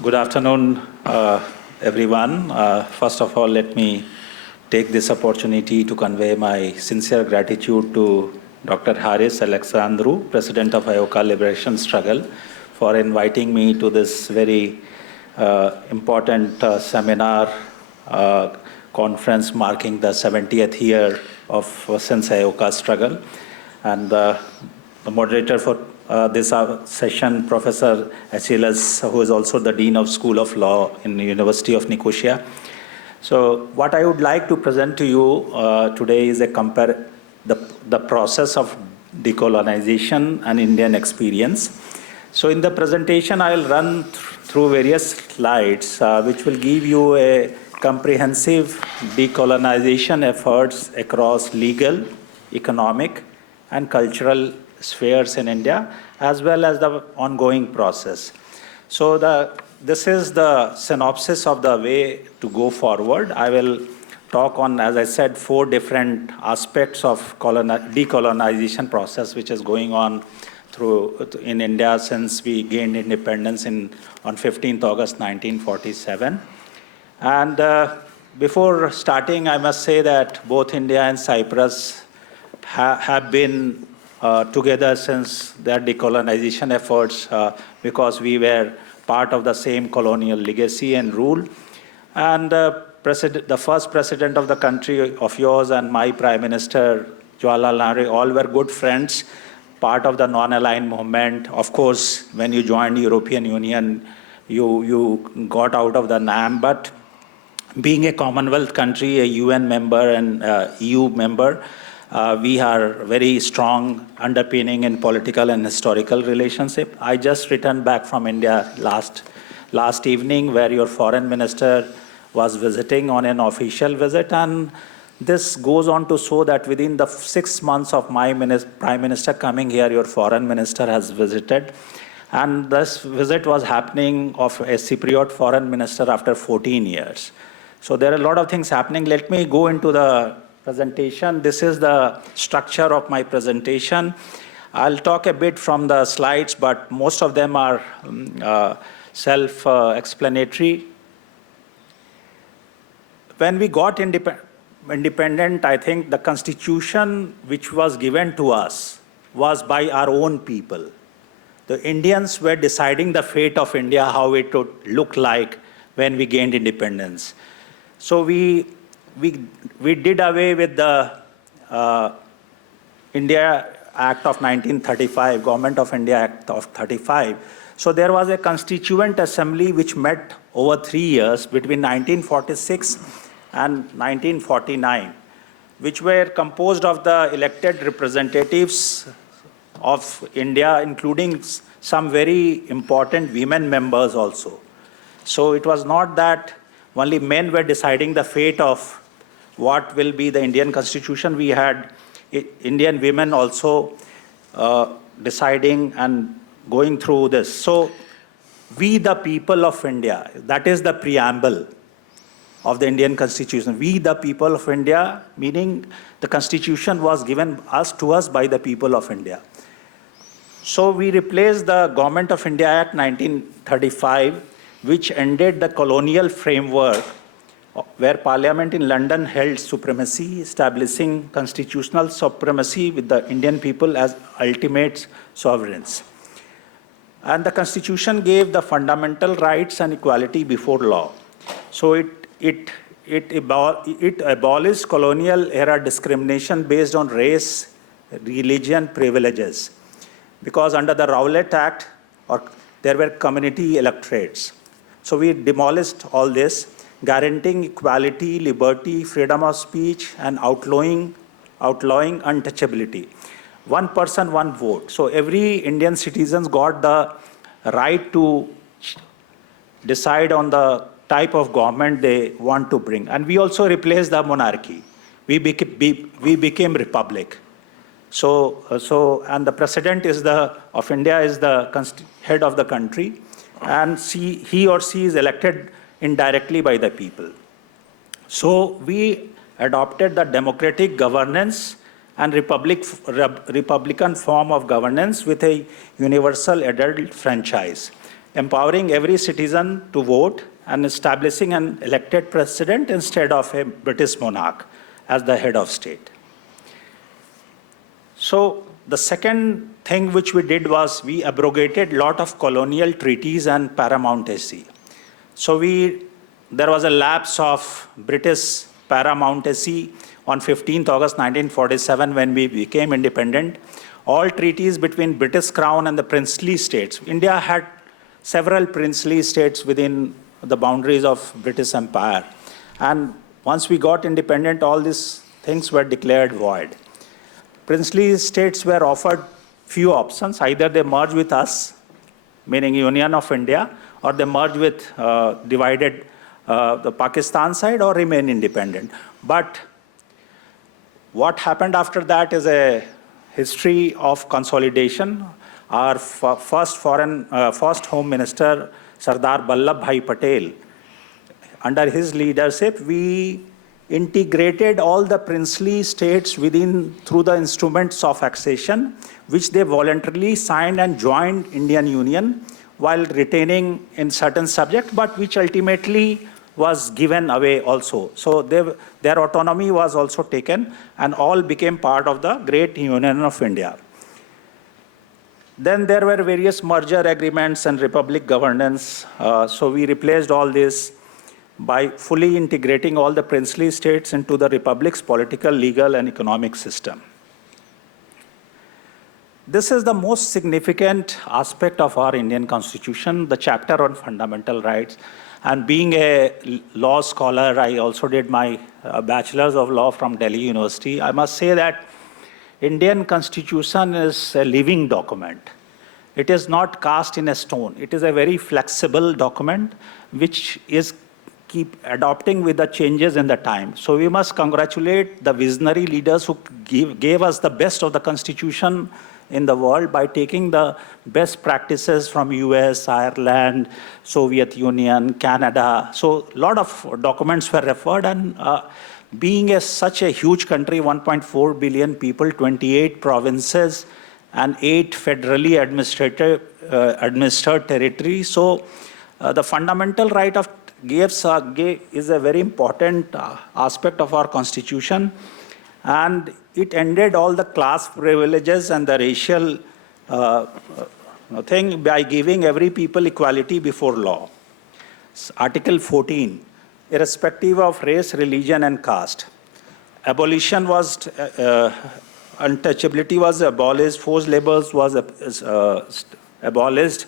Good afternoon, everyone. First of all, let me take this opportunity to convey my sincere gratitude to Dr. Haris Alexandru, President of ΕΟΚΑ Liberation Struggle, for inviting me to this very important seminar conference marking the 70th year of since ΕΟΚA struggle. And the moderator for this session, Professor Achilles, who is also the Dean of School of Law in the University of Nicosia. So what I would like to present to you today is the process of decolonization and Indian experience. So in the presentation, I will run through various slides which will give you a comprehensive decolonization efforts across legal, economic, and cultural spheres in India, as well as the ongoing process. So this is the synopsis of the way to go forward. I will talk on, as I said, 4 different aspects of decolonization process, which is going on in India since we gained independence on 15th August 1947. And before starting, I must say that both India and Cyprus have been together since their decolonization efforts because we were part of the same colonial legacy and rule. And the first president of the country of yours and my Prime Minister, Jawaharlal Nehru, all were good friends, part of the non-aligned movement. Of course, when you joined the European Union, you got out of the NAM, but being a Commonwealth country, a UN member and EU member, we are very strong underpinning in political and historical relationship. I just returned back from India last evening, where your foreign minister was visiting on an official visit, and this goes on to show that within the 6 months of my Prime Minister coming here, your foreign minister has visited. And this visit was happening of a Cypriot foreign minister after 14 years. So there are a lot of things happening. Let me go into the presentation. This is the structure of my presentation. I'll talk a bit from the slides, but most of them are self-explanatory. When we got independent, I think the constitution which was given to us was by our own people. The Indians were deciding the fate of India, how it would look like when we gained independence. So we did away with the India Act of 1935, Government of India Act of 35. So there was a constituent assembly which met over 3 years between 1946 and 1949, which were composed of the elected representatives of India, including some very important women members also. So it was not that only men were deciding the fate of what will be the Indian constitution. We had Indian women also deciding and going through this. So we the people of India, that is the preamble of the Indian constitution. We the people of India, meaning the constitution was given to us by the people of India. So we replaced the Government of India Act 1935, which ended the colonial framework where Parliament in London held supremacy, establishing constitutional supremacy with the Indian people as ultimate sovereigns. And the Constitution gave the fundamental rights and equality before law. So it abolished colonial era discrimination based on race, religion, privileges. Because under the Rowlatt Act, there were community electorates. So we demolished all this, guaranteeing equality, liberty, freedom of speech, and outlawing untouchability. One person, one vote. So every Indian citizen got the right to decide on the type of government they want to bring. And we also replaced the monarchy. We became republic. And the president of India is the head of the country, and he or she is elected indirectly by the people. So we adopted the democratic governance and Republican form of governance with a universal adult franchise. empowering every citizen to vote and establishing an elected president instead of a British monarch as the head of state. So the second thing which we did was we abrogated a lot of colonial treaties and paramountcy. So there was a lapse of British paramountcy on 15th August 1947 when we became independent. All treaties between British Crown and the princely states. India had several princely states within the boundaries of British Empire. And once we got independent, all these things were declared void. Princely states were offered few options. Either they merge with us, meaning Union of India, or they merge with divided the Pakistan side, or remain independent. But what happened after that is a history of consolidation. Our first Home Minister, Sardar Vallabhbhai Patel, under his leadership, we integrated all the princely states through the instruments of accession, which they voluntarily signed and joined Indian Union while retaining in certain subjects, but which ultimately was given away also. So their autonomy was also taken, and all became part of the great Union of India. Then there were various merger agreements and republic governance. So we replaced all this by fully integrating all the princely states into the republic's political, legal, and economic system. This is the most significant aspect of our Indian Constitution, the chapter on fundamental rights. And being a law scholar, I also did my Bachelor's of Law from Delhi University. I must say that Indian Constitution is a living document. It is not cast in a stone. It is a very flexible document which is keep adopting with the changes in the time. So we must congratulate the visionary leaders who gave us the best of the Constitution in the world by taking the best practices from US, Ireland, Soviet Union, Canada. So a lot of documents were referred, and being such a huge country, 1.4 billion people, 28 provinces, and 8 federally administered territories. So the fundamental right of is a very important aspect of our Constitution, and it ended all the class privileges and the racial thing by giving every people equality before law. Article 14, irrespective of race, religion, and caste. Abolition was, untouchability was abolished, forced labor was abolished.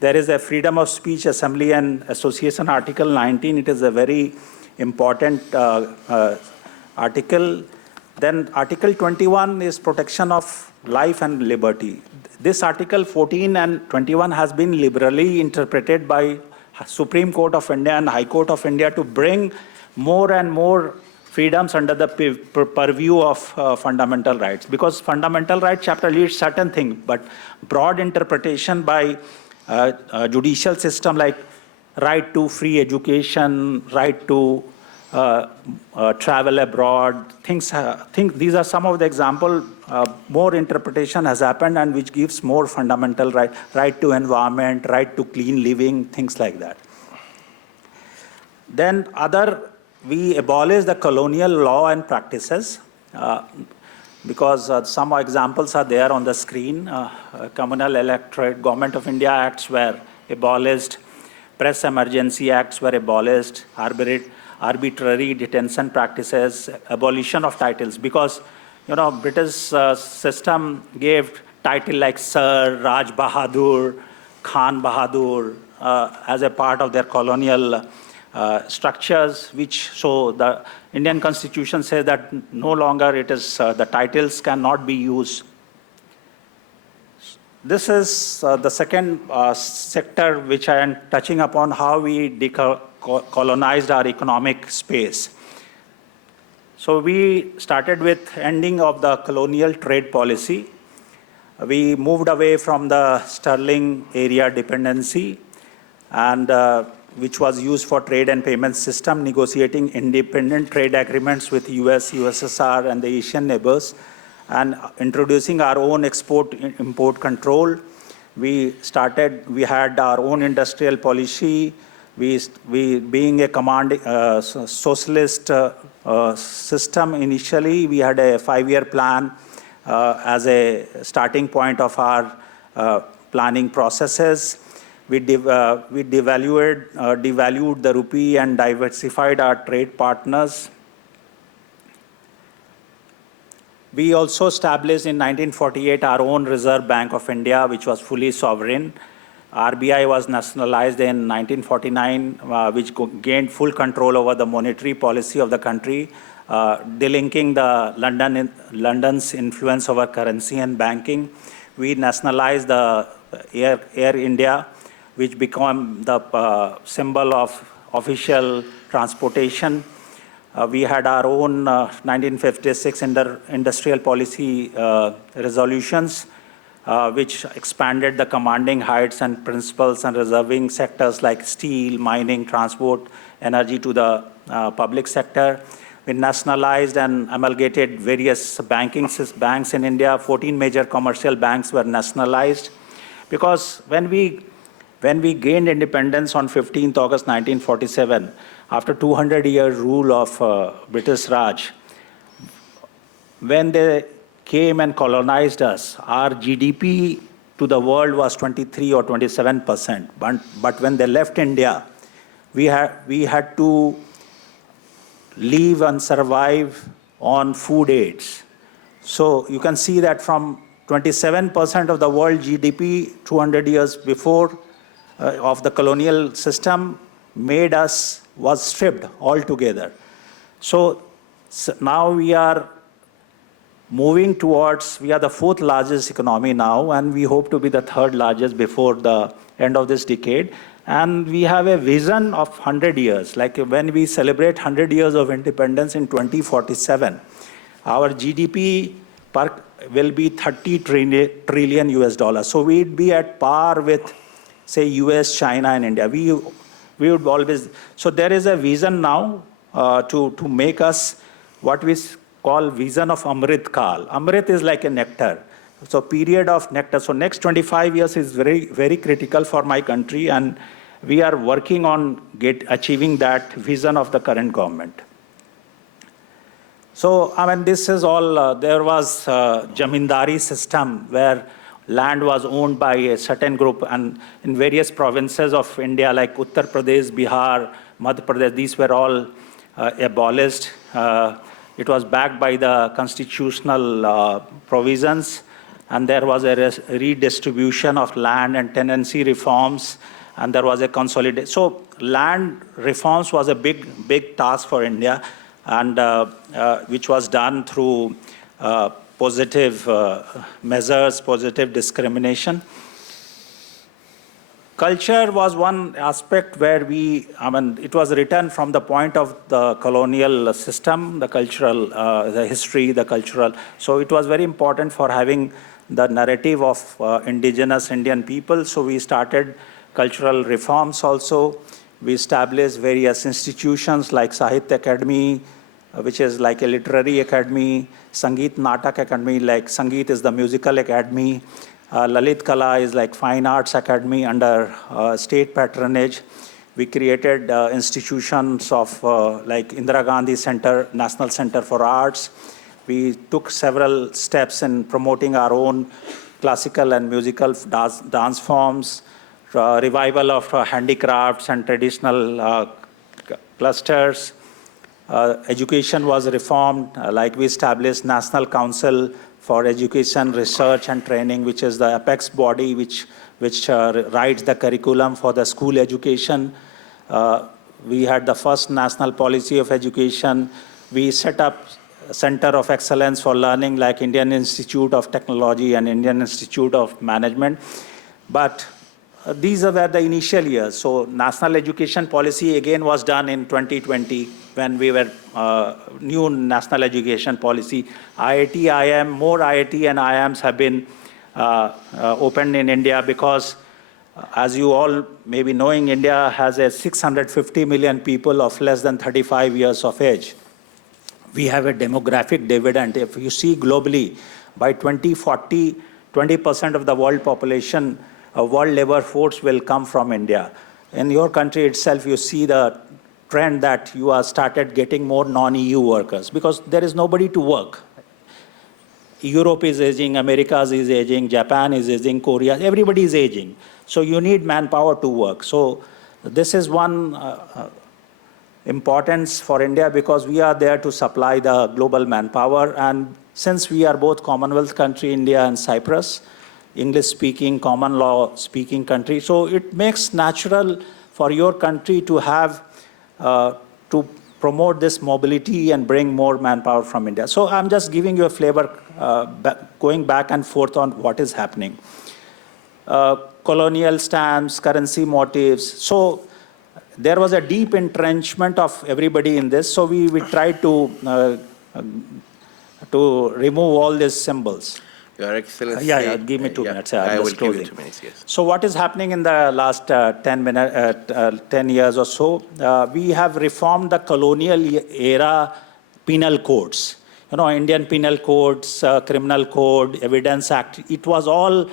There is a freedom of speech, assembly, and association, Article 19. It is a very important article. Then Article 21 is protection of life and liberty. This Article 14 and 21 has been liberally interpreted by Supreme Court of India and High Court of India to bring more and more freedoms under the purview of fundamental rights. Because fundamental rights chapter leads certain things, but broad interpretation by judicial system like right to free education, right to travel abroad, things these are some of the examples. More interpretation has happened, and which gives more fundamental right to environment, right to clean living, things like that. Then we abolished the colonial law and practices because some examples are there on the screen. Communal Electorate, Government of India Acts were abolished, Press Emergency Acts were abolished, arbitrary detention practices, abolition of titles, because British system gave title like Sir, Raj Bahadur, Khan Bahadur as a part of their colonial structures, so the Indian Constitution says that no longer it is, the titles cannot be used. This is the second sector which I am touching upon, how we decolonized our economic space. So we started with ending of the colonial trade policy. We moved away from the sterling area dependency, and which was used for trade and payment system, negotiating independent trade agreements with US, USSR, and the Asian neighbors, and introducing our own export-import control. we had our own industrial policy. We being a socialist system initially, we had a 5-year plan as a starting point of our planning processes. We devalued the rupee and diversified our trade partners. We also established in 1948 our own Reserve Bank of India, which was fully sovereign. RBI was nationalized in 1949, which gained full control over the monetary policy of the country, delinking the London's influence over currency and banking. We nationalized the Air India, which became the symbol of official transportation. We had our own 1956 industrial policy resolutions, which expanded the commanding heights and principles and reserving sectors like steel, mining, transport, energy to the public sector. We nationalized and amalgamated various banks in India. 14 major commercial banks were nationalized. Because when we gained independence on 15th August 1947, after 200 years rule of British Raj, when they came and colonized us, our GDP to the world was 23 or 27%. But when they left India, we had to live and survive on food aids. So you can see that from 27% of the world GDP 200 years before of the colonial system was stripped altogether. So now we are moving towards, we are the 4th largest economy now, and we hope to be the 3rd largest before the end of this decade. And we have a vision of 100 years. Like when we celebrate 100 years of independence in 2047, our GDP will be 30 trillion US dollars. So we'd be at par with, say, US, China, and India. We would always, so there is a vision now to make us what we call vision of Amrit Kal. Amrit is like a nectar. So period of nectar. So next 25 years is very, very critical for my country, and we are working on achieving that vision of the current government. So, I mean, this is all, there was a Jamindari system where land was owned by a certain group, and in various provinces of India like Uttar Pradesh, Bihar, Madhya Pradesh, these were all abolished. It was backed by the constitutional provisions, and there was a redistribution of land and tenancy reforms, and there was a consolidation. So land reforms was a big task for India, and which was done through positive measures, positive discrimination. Culture was one aspect where it was written from the point of the colonial system, the cultural, the history, the cultural. So it was very important for having the narrative of indigenous Indian people. So we started cultural reforms also. We established various institutions like Sahitya Academy, which is like a literary academy, Sangeet Natak Academy, like Sangeet is the musical academy, Lalit Kala is like Fine Arts Academy under state patronage. We created institutions of like Indira Gandhi Center, National Center for Arts. We took several steps in promoting our own classical and musical dance forms, revival of handicrafts and traditional clusters. Education was reformed, like we established National Council for Education, Research and Training, which is the apex body which writes the curriculum for the school education. We had the first national policy of education. We set up Center of Excellence for Learning like Indian Institute of Technology and Indian Institute of Management. But these were the initial years. So national education policy again was done in 2020 when we were new national education policy. IIT, IIM, more IIT and IIMs have been opened in India because, as you all may be knowing, India has a 650 million people of less than 35 years of age. We have a demographic dividend. If you see globally, by 2040, 20% of the world population world labor force will come from India. In your country itself, you see the trend that you are started getting more non-EU workers because there is nobody to work. Europe is aging, America is aging, Japan is aging, Korea, everybody is aging. So you need manpower to work. So this is one importance for India because we are there to supply the global manpower. And since we are both Commonwealth country, India and Cyprus, English-speaking, common law-speaking country, so it makes natural for your country to have, to promote this mobility and bring more manpower from India. So I'm just giving you a flavor, going back and forth on what is happening. Colonial stamps, currency motives. So there was a deep entrenchment of everybody in this. So we tried to remove all these symbols. Your Excellency. Give me 2 minutes. I will give you 2 minutes, yes. So what is happening in the last 10 years or so? We have reformed the colonial era penal codes. You know, Indian penal codes, criminal code, evidence act, it was all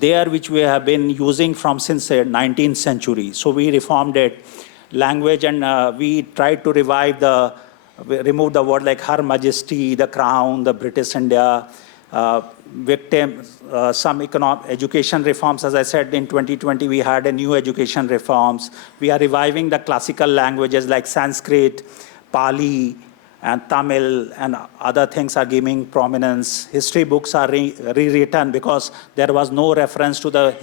there which we have been using from since the 19th century. So we reformed it, language, and we tried to remove the word like Her Majesty, the Crown, the British India, some education reforms. As I said, in 2020 we had a new education reforms. We are reviving the classical languages like Sanskrit, Pali, and Tamil, and other things are giving prominence. History books are rewritten because there was no reference to the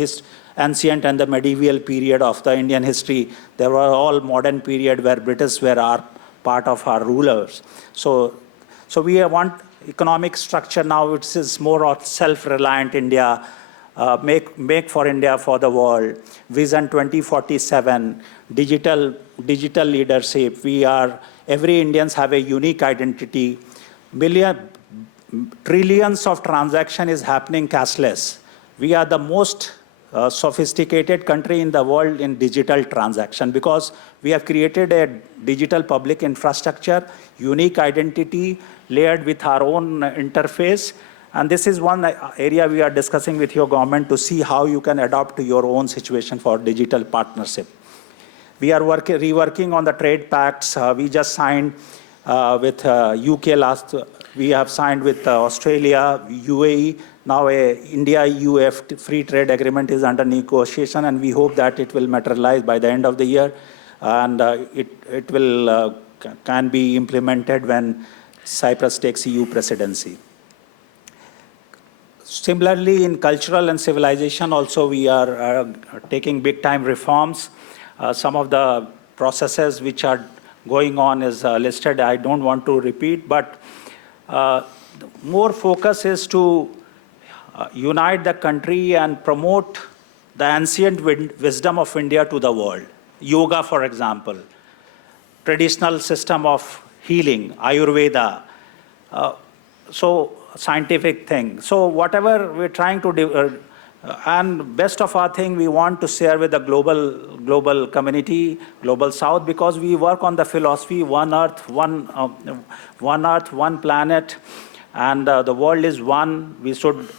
ancient and the medieval period of the Indian history. There were all modern period where British were part of our rulers. So we want economic structure now, which is more of self-reliant India, make for India for the world. Vision 2047, digital leadership. Every Indians have a unique identity. Trillions of transaction is happening cashless. We are the most sophisticated country in the world in digital transaction because we have created a digital public infrastructure, unique identity, layered with our own interface. And this is one area we are discussing with your government to see how you can adapt to your own situation for digital partnership. We are reworking on the trade pacts. We just signed with UK we have signed with Australia, UAE. Now India-EU free trade agreement is under negotiation, and we hope that it will materialize by the end of the year. And it will can be implemented when Cyprus takes EU presidency. Similarly, in cultural and civilization also, we are taking big-time reforms. Some of the processes which are going on is listed. I don't want to repeat, but more focus is to unite the country and promote the ancient wisdom of India to the world. Yoga, for example, traditional system of healing, Ayurveda, so scientific thing. So whatever we're trying to do, and best of our thing, we want to share with the global community, global South, because we work on the philosophy, one earth, one planet, and the world is one. We should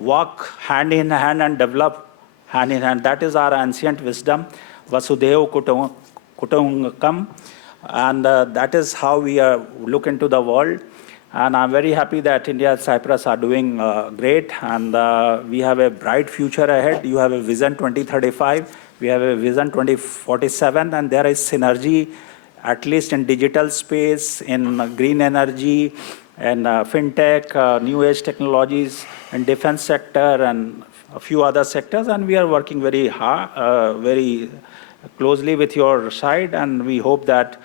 walk hand in hand and develop hand in hand. That is our ancient wisdom, Vasudhaiva Kutumbakam, and that is how we look into the world. And I'm very happy that India and Cyprus are doing great, and we have a bright future ahead. You have a Vision 2035, we have a Vision 2047, and there is synergy, at least in digital space, in green energy, and fintech, new age technologies, and defense sector, and a few other sectors. And we are working very hard, very closely with your side, and we hope that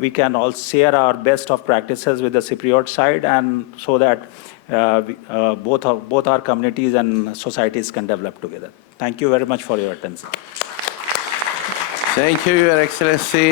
we can all share our best of practices with the Cypriot side, and so that both our communities and societies can develop together. Thank you very much for your attention. Thank you, Your Excellency.